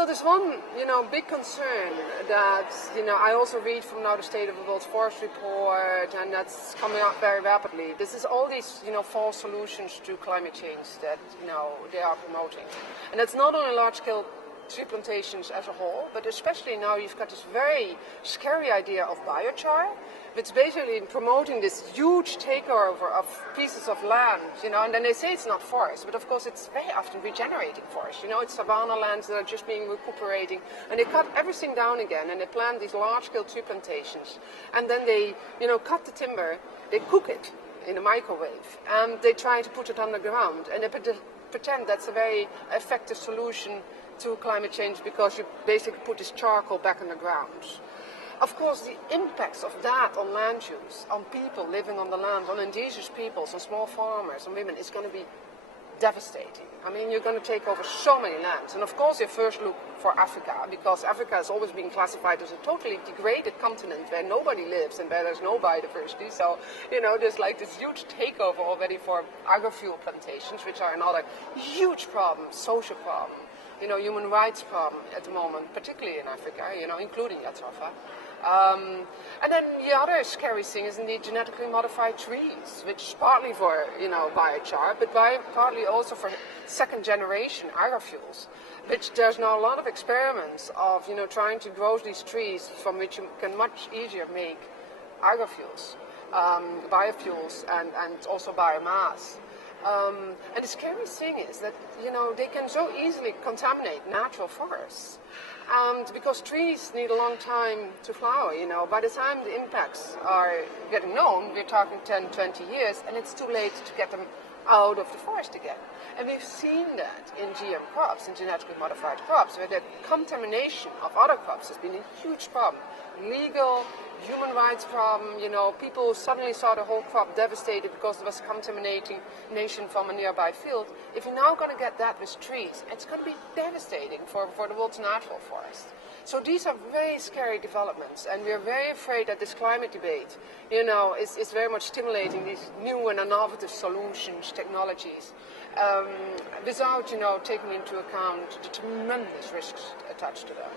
Well, there's one, big concern that, I also read from now the State of the World's Forest Report, and that's coming up very rapidly. This is all these, false solutions to climate change that, they are promoting. And it's not only large-scale tree plantations as a whole, but especially now you've got this very scary idea of biochar, which basically promoting this huge takeover of pieces of land, and then they say it's not forest, but of course it's very often regenerating forest. It's savanna lands that are just being recuperating, and they cut everything down again, and they plant these large-scale tree plantations, and then they, cut the timber, they cook it in a microwave, and they try to put it underground, and they pretend that's a very effective solution to climate change because you basically put this charcoal back in the ground. Of course, the impacts of that on land use, on people living on the land, on indigenous peoples, on small farmers, on women, is going to be devastating. I mean, you're going to take over so many lands. And of course, you first look for Africa, because Africa has always been classified as a totally degraded continent where nobody lives and where there's no biodiversity. So, there's like this huge takeover already for agrofuel plantations, which are another huge problem, social problem. Human rights problem at the moment, particularly in Africa, including Yatrafa. And then the other scary thing is indeed genetically modified trees, which is partly for, biochar, but partly also for second generation agrofuels, which there's now a lot of experiments of, trying to grow these trees from which you can much easier make agrofuels, biofuels, and also biomass. And the scary thing is that, they can so easily contaminate natural forests. And because trees need a long time to flower, by the time the impacts are getting known, we're talking 10, 20 years, and it's too late to get them out of the forest again. And we've seen that in GM crops, in genetically modified crops, where the contamination of other crops has been a huge problem. Legal, human rights problem, people suddenly saw the whole crop devastated because there was contamination from a nearby field. If you're now going to get that with trees, it's going to be devastating for the world's natural forest. So these are very scary developments, and we're very afraid that this climate debate, is very much stimulating these new and innovative solutions, technologies, without, taking into account the tremendous risks attached to them.